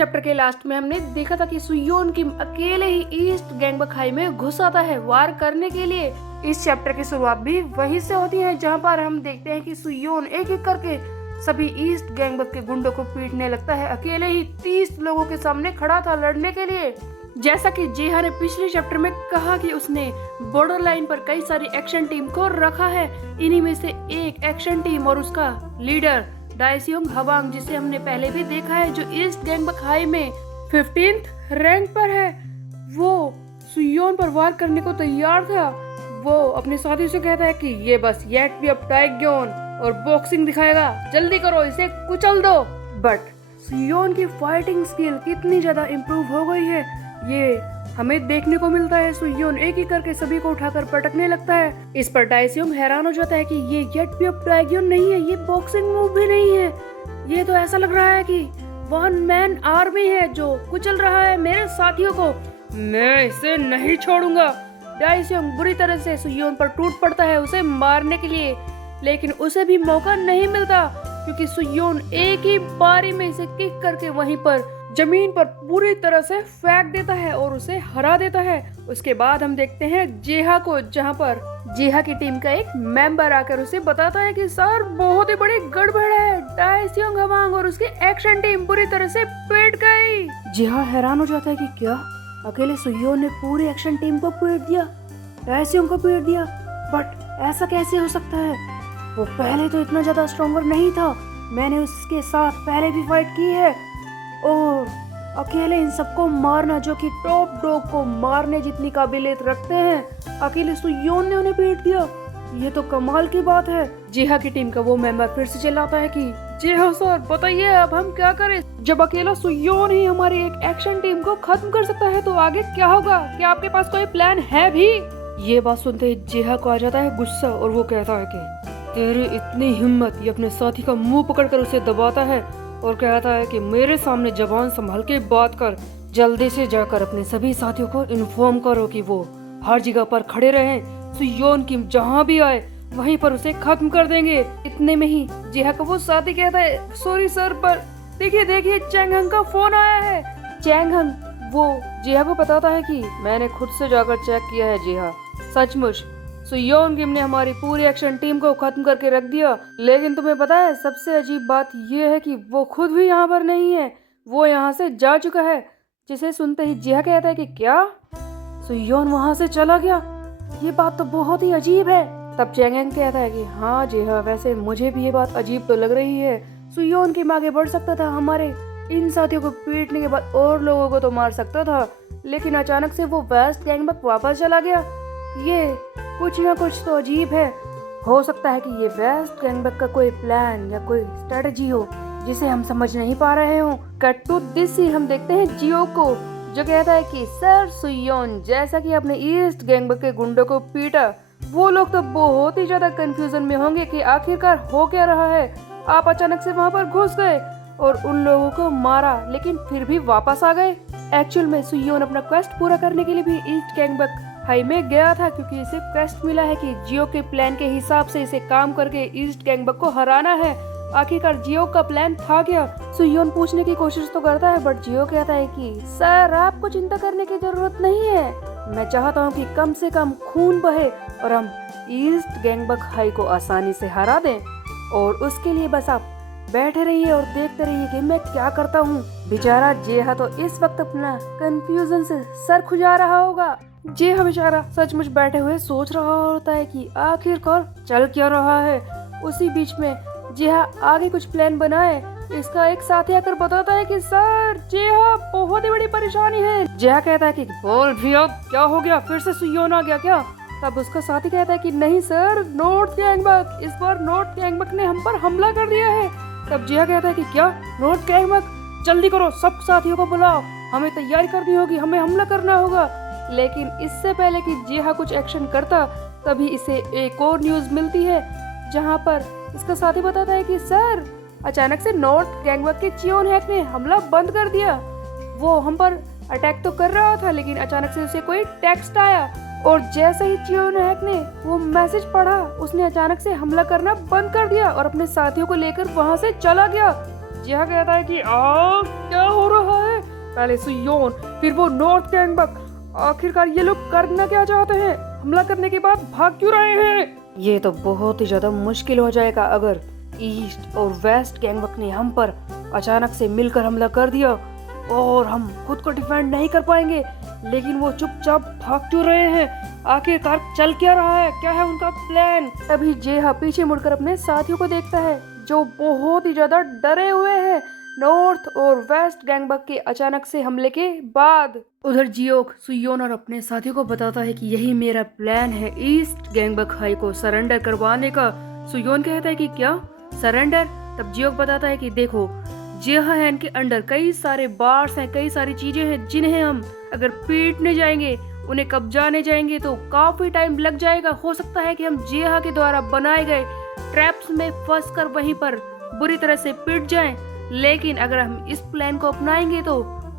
Chapter के last में हमने देखा था कि सुयोन किम अकेले ही ईस्ट गैंगबक हाई में घुस आता है वार करने के लिए। इस चैप्टर की शुरुआत भी वहीं से होती है, जहां पर हम देखते हैं कि सुयोन एक एक करके सभी ईस्ट गैंगबक के गुंडों को पीटने लगता है। अकेले ही 30 लोगों के सामने खड़ा था लड़ने के लिए। जैसा कि जेहा ने पिछले चैप्टर में कहा कि उसने बॉर्डर लाइन पर कई सारी एक्शन टीम को रखा है। इन्हीं में से एक एक्शन टीम और उसका लीडर डायसियोंग हवांग, जिसे हमने पहले भी देखा है, जो ईस्ट गैंगबक हाई में 15th रैंक पर है, वो सुयोन पर वार करने को तैयार था। वो अपने साथियों से कहता है कि ये बस येट भी अब टाइग्योन और बॉक्सिंग दिखाएगा, जल्दी करो, इसे कुचल दो। बट सुयोन की फाइटिंग स्किल कितनी ज्यादा इम्प्रूव हो गई है, ये हमें देखने को मिलता है। सुयोन एक एक करके सभी को उठाकर पटकने लगता है। इस पर डायसियोंग हैरान हो जाता है कि ये येट भी अब टाइग्योन नहीं है, ये बॉक्सिंग मूव भी नहीं है, ये तो ऐसा लग रहा है कि वन मैन आर्मी है जो कुचल रहा है मेरे साथियों को। मैं इसे नहीं छोड़ूंगा। डायसियोंग बुरी तरह से सुयोन पर टूट पड़ता है उसे मारने के लिए, लेकिन उसे भी मौका नहीं मिलता क्योंकि सुयोन एक ही बारी में इसे किक करके वहीं पर जमीन पर पूरी तरह से फेंक देता है और उसे हरा देता है। उसके बाद हम देखते हैं जेहा को, जहां पर जेहा की टीम का एक मेंबर आकर उसे बताता है कि सर बहुत ही बड़ी गड़बड़ है, डायसियोंग हवांग और उसकी एक्शन टीम बुरी तरह से पीट गई। जेहा हैरान हो जाता है कि क्या अकेले सुयोन ने पूरी एक्शन टीम को पीट दिया, डायसियोंग को पीट दिया, बट ऐसा कैसे हो सकता है? वो पहले तो इतना ज्यादा स्ट्रॉन्गर नहीं था, मैंने उसके साथ पहले भी फाइट की है, और अकेले इन सबको मारना, जो कि टॉप डॉग को मारने जितनी काबिलियत रखते हैं, अकेले सुयोन ने उन्हें पीट दिया, ये तो कमाल की बात है। जेहा की टीम का वो मेंबर फिर से चिल्लाता है कि जेहा सर बताइए अब हम क्या करें, जब अकेला सुयोन ही हमारी एक एक्शन टीम को खत्म कर सकता है तो आगे क्या होगा, क्या आपके पास कोई प्लान है भी? ये बात सुनते ही जेहा को आ जाता है गुस्सा और वो कहता है कि तेरी इतनी हिम्मत, ये अपने साथी का मुंह पकड़कर उसे दबाता है और कहता है कि मेरे सामने जबान संभाल के बात कर, जल्दी से जाकर अपने सभी साथियों को इन्फॉर्म करो कि वो हर जगह पर खड़े रहें, सुयोन किम जहां भी आए वहीं पर उसे खत्म कर देंगे। इतने में ही जेहा का वो साथी कहता है सॉरी सर, पर देखिए चैंग हंग का फोन आया है। चैंग हंग वो जेहा को बताता है कि मैंने खुद से जाकर चेक किया है जेहा, सचमुच सुयोन किम ने हमारी पूरी एक्शन टीम को खत्म करके रख दिया, लेकिन तुम्हें पता है सबसे अजीब बात यह है कि वो खुद भी यहाँ पर नहीं है, वो यहाँ से जा चुका है। जिसे सुनते ही जेहा कहता है कि क्या सुयोन वहाँ से चला गया, ये बात तो बहुत ही अजीब है। तब चैंग हंग कहता है कि हाँ जेहा, वैसे मुझे भी ये बात अजीब तो लग रही है, सुयोन किम आगे बढ़ सकता था, हमारे इन साथियों को पीटने के बाद और लोगों को तो मार सकता था, लेकिन अचानक से वो वेस्ट गैंगबक वापस चला गया, ये कुछ ना कुछ तो अजीब है। हो सकता है कि ये वेस्ट गैंगबक का कोई प्लान या कोई स्ट्रेटजी हो जिसे हम समझ नहीं पा रहे हो। कट टू दिस ही हम देखते हैं जियो को, जो कहता है कि सर सुयोन, जैसा कि आपने ईस्ट गैंगबक के गुंडों को पीटा, वो लोग तो बहुत ही ज्यादा कंफ्यूजन में होंगे कि आखिरकार हो क्या रहा है। आप अचानक से वहाँ पर घुस गए और उन लोगों को मारा, लेकिन फिर भी वापस आ गए। एक्चुअल में सुयोन अपना क्वेस्ट पूरा करने के लिए भी ईस्ट गैंगबक हाई में गया था, क्योंकि इसे क्वेस्ट मिला है कि जियो के प्लान के हिसाब से इसे काम करके ईस्ट गैंगबक को हराना है। आखिरकार जियो का प्लान था क्या? सुयोन पूछने की कोशिश तो करता है, बट जियो कहता है कि सर आपको चिंता करने की जरूरत नहीं है, मैं चाहता हूँ कि कम से कम खून बहे और हम ईस्ट गैंगबक हाई को आसानी से हरा दें, और उसके लिए बस आप बैठे रहिए और देखते रहिए कि मैं क्या करता हूँ। बेचारा जेहा तो इस वक्त अपना कंफ्यूजन से सर खुजा रहा होगा। जेहा बेचारा सचमुच बैठे हुए सोच रहा होता है कि आखिरकार चल क्या रहा है। उसी बीच में जेहा आगे कुछ प्लान बनाए, इसका एक साथी आकर बताता है कि सर जेहा बहुत ही बड़ी परेशानी है। जेहा कहता है कि बोल भैया क्या हो गया, फिर से सुयोन आ गया क्या? तब उसका साथी कहता है कि नहीं सर, नॉर्थ गैंगबक, इस बार नॉर्थ गैंगबक ने हम पर हमला कर दिया है। तब जेहा कहता है कि क्या नॉर्थ गैंगबक, जल्दी करो, सब साथियों को बुलाओ, हमें तैयारी करनी होगी, हमें हमला करना होगा। लेकिन इससे पहले कि जेहा कुछ एक्शन करता, तभी इसे एक और न्यूज मिलती है, जहां पर इसका साथी बताता है कि सर अचानक से नॉर्थ गैंगबक के चियोन हैक ने हमला बंद कर दिया। वो हम पर अटैक तो कर रहा था, लेकिन अचानक से उसे कोई टेक्स्ट आया, और जैसे ही चियोन हैक ने वो मैसेज पढ़ा, उसने अचानक से हमला करना बंद कर दिया और अपने साथियों को लेकर वहां से चला गया। जेहा कहता है कि क्या हो रहा है, पहले सुयोन, फिर वो नॉर्थ गैंगबक। आखिरकार ये लोग करना क्या चाहते हैं? हमला करने के बाद भाग क्यों रहे हैं? ये तो बहुत ही ज्यादा मुश्किल हो जाएगा अगर ईस्ट और वेस्ट गैंगबक ने हम पर अचानक से मिलकर हमला कर दिया और हम खुद को डिफेंड नहीं कर पाएंगे। लेकिन वो चुपचाप भाग क्यों रहे हैं? आखिरकार चल क्या रहा है? क्या है उनका प्लान? तभी जेहा पीछे मुड़कर अपने साथियों को देखता है जो बहुत ही ज्यादा डरे हुए हैं नॉर्थ और वेस्ट गैंगबक के अचानक से हमले के बाद। उधर जियोक सुयोन और अपने साथियों को बताता है कि यही मेरा प्लान है ईस्ट गैंगबक हाई को सरेंडर करवाने का। सुयोन कहता है कि क्या सरेंडर? तब जियोक बताता है कि देखो जेहा हैन के अंडर कई सारे बार्स हैं, कई सारी चीजें हैं जिन्हें हम अगर पीटने जाएंगे, उन्हें कब्जाने जाएंगे तो काफी टाइम लग जाएगा। हो सकता है कि हम जेहा के द्वारा बनाए गए ट्रैप्स में फंसकर वहीं पर बुरी तरह से पिट जाएं। लेकिन अगर हम इस प्लान को अपनाएंगे तो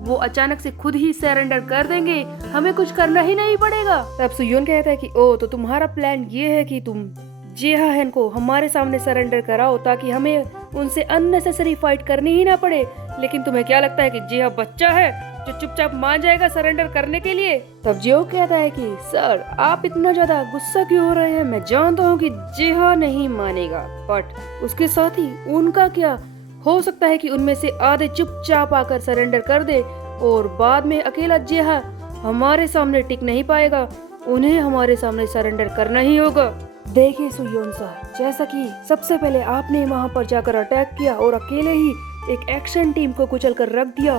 वो अचानक से खुद ही सरेंडर कर देंगे, हमें कुछ करना ही नहीं पड़ेगा। तब सुयोन कहता है कि ओ तो तुम्हारा प्लान ये है कि तुम जेहा हैन को हमारे सामने सरेंडर कराओ ताकि हमें उनसे अननेसेसरी फाइट करनी ही ना पड़े। लेकिन तुम्हें क्या लगता है कि जेहा बच्चा है जो चुपचाप मान जाएगा सरेंडर करने के लिए? तब जियो कहता है कि सर आप इतना ज्यादा गुस्सा क्यों हो रहे हैं? मैं जानता हूँ कि जेहा नहीं मानेगा, बट उसके साथ ही उनका क्या? हो सकता है कि उनमें से आधे चुपचाप आकर सरेंडर कर दे और बाद में अकेला जेहा हमारे सामने टिक नहीं पाएगा। उन्हें हमारे सामने सरेंडर करना ही होगा। देखिए सुयोन सर, जैसा कि सबसे पहले आपने वहां पर जाकर अटैक किया और अकेले ही एक एक्शन टीम को कुचल कर रख दिया,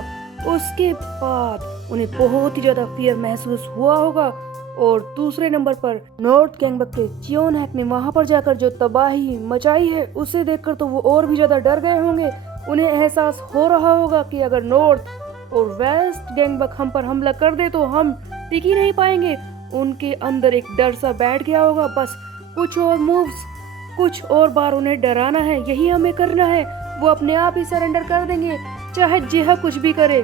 उसके बाद उन्हें बहुत ही ज्यादा फियर महसूस हुआ होगा। और दूसरे नंबर पर नॉर्थ गैंगबक के जियोन हैक ने वहां पर जाकर जो तबाही मचाई है उसे देखकर तो वो और भी ज्यादा डर गए होंगे। उन्हें एहसास हो रहा होगा कि अगर नॉर्थ और वेस्ट गैंगबक हम पर हमला कर दे तो हम टिक ही नहीं पाएंगे। उनके अंदर एक डर सा बैठ गया होगा, बस कुछ और मूव्स, कुछ और बार उन्हें डराना है, यही हमें करना है। वो अपने आप ही सरेंडर कर देंगे, चाहे जेहा कुछ भी करे।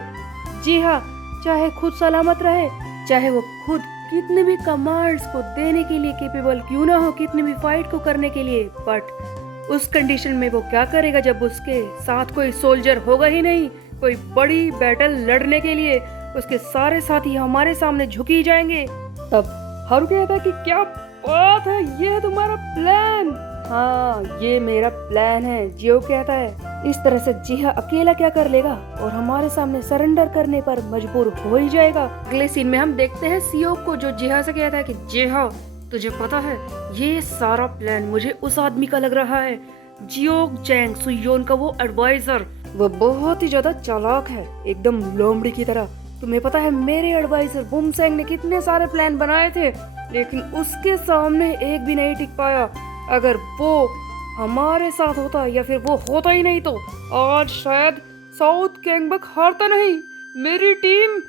जेहा चाहे खुद सलामत रहे, चाहे वो खुद कितने भी कमांड्स को देने के लिए केपेबल क्यों ना हो, कितनी भी फाइट को करने के लिए, बट उस कंडीशन में वो क्या करेगा जब उसके साथ कोई सोल्जर होगा ही नहीं, कोई बड़ी बैटल लड़ने के लिए उसके सारे साथी हमारे सामने झुक ही जाएंगे। तब हारू कहता है कि क्या बात है, ये है तुम्हारा प्लान? हाँ ये मेरा प्लान है, जियो कहता है। इस तरह से जेहा अकेला क्या कर लेगा और हमारे सामने सरेंडर करने पर मजबूर हो ही जाएगा। अगले सीन में हम देखते हैं सियोक को जो जेहा से कहता है कि जेहा तुझे पता है ये सारा प्लान मुझे उस आदमी का लग रहा है, जियोक चैंग, सुयोन का वो एडवाइजर। वो बहुत ही ज्यादा चालाक है, एकदम लोमड़ी की तरह। तुम्हें पता है मेरे एडवाइजर बुमसैंग ने कितने सारे प्लान बनाए थे लेकिन उसके सामने एक भी नहीं टिक पाया। अगर वो हमारे साथ होता या फिर वो होता ही नहीं तो आज शायद साउथ गैंगबक हारता नहीं। मेरी टीम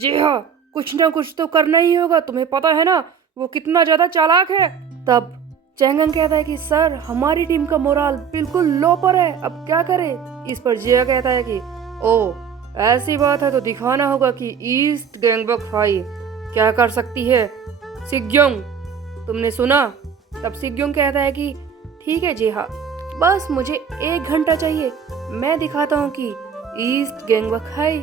जेहा कुछ ना कुछ तो करना ही होगा, तुम्हें पता है ना वो कितना ज्यादा चालाक है। तब चैंगंग कहता है कि सर हमारी टीम का मोराल बिल्कुल लो पर है, अब क्या करें? इस पर जेहा कहता है कि ओ ऐसी बात है तो दिखाना होगा कि ईस्ट गैंगबक हाई क्या कर सकती है। सिग्योंग तुमने सुना? तब सिग्योंग कहता है कि ठीक है जेहा, बस मुझे 1 घंटा चाहिए, मैं दिखाता हूँ कि ईस्ट गैंगबक हाई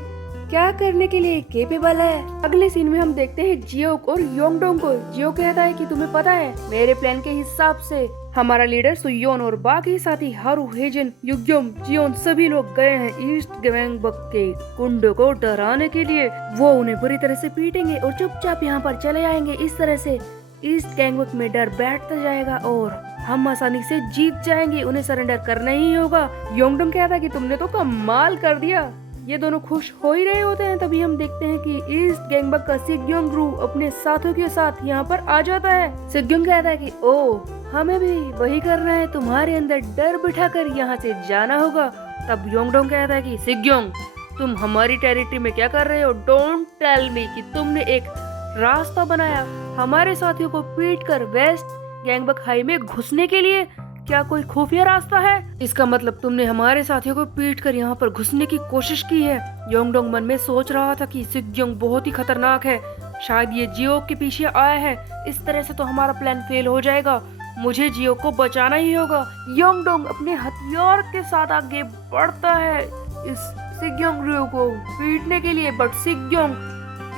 क्या करने के लिए केपेबल है। अगले सीन में हम देखते हैं जियोक और योंगडोंग को। जियो कहता है कि तुम्हें पता है मेरे प्लान के हिसाब से हमारा लीडर सुयोन और बाकी साथी हारू, हेजन, युग्योम, जियोन सभी लोग गए हैं ईस्ट गैंगबक के गुंडों को डराने के लिए। वो उन्हें बुरी तरह से पीटेंगे और चुपचाप यहाँ पर चले आएंगे। इस तरह से ईस्ट गैंगबक में डर बैठता जाएगा और हम आसानी से जीत जाएंगे, उन्हें सरेंडर करना ही होगा। योंगडोंग कहता है कि तुमने तो कमाल कर दिया। ये दोनों खुश हो ही रहे होते हैं, तभी हम देखते हैं कि ईस्ट गैंगबक का सिग्योंग ग्रू अपने साथियों के साथ यहाँ पर आ जाता है। सिग्योंग कहता है कि ओ हमें भी वही करना है, तुम्हारे अंदर डर बिठाकर यहाँ से जाना होगा। तब योंगडोंग कहता है कि सिग्योंग तुम हमारी टेरिटरी में क्या कर रहे हो? डोंट टेल मी कि तुमने एक रास्ता बनाया हमारे साथियों को पीट कर वेस्ट गैंगबक हाई में घुसने के लिए। क्या कोई खुफिया रास्ता है? इसका मतलब तुमने हमारे साथियों को पीट कर यहाँ पर घुसने की कोशिश की है। योंगडोंग मन में सोच रहा था कि सिग्योंग बहुत ही खतरनाक है, शायद ये जियो के पीछे आया है, इस तरह से तो हमारा प्लान फेल हो जाएगा, मुझे जियो को बचाना ही होगा। योंगडोंग अपने हथियार के साथ आगे बढ़ता है इस सिग्योंग रियो को पीटने के लिए, बट सिग्योंग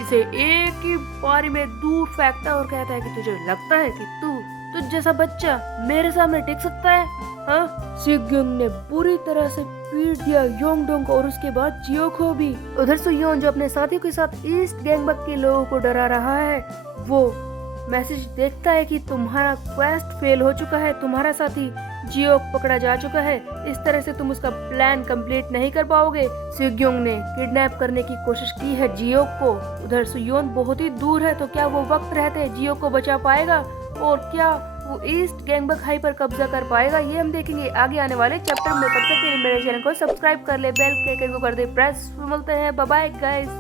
इसे एक ही बारी में दूर फेंकता है और कहता है कि तुझे लगता है कि तुझ जैसा बच्चा मेरे सामने टिक सकता है? हाँ, सिग्योंग ने बुरी तरह से पीट दिया योंगडोंग को और उसके बाद जियो को भी। उधर सुयोन जो अपने साथियों के साथ ईस्ट गैंगबक के लोगों को डरा रहा है, वो मैसेज देखता है कि तुम्हारा क्वेस्ट फेल हो चुका है, तुम्हारा साथी जियो पकड़ा जा चुका है, इस तरह से तुम उसका प्लान कंप्लीट नहीं कर पाओगे। सिग्योंग ने किडनैप करने की कोशिश की है जियो को। उधर सुयोन बहुत ही दूर है, तो क्या वो वक्त रहते जियो को बचा पाएगा और क्या वो ईस्ट गैंगबक हाई पर कब्जा कर पाएगा, ये हम देखेंगे आगे आने वाले चैप्टर में। तब तक के लिए मेरे चैनल को सब्सक्राइब कर ले, बेल के आइकन को कर दे प्रेस। मिलते हैं, बाय बाय गाइस।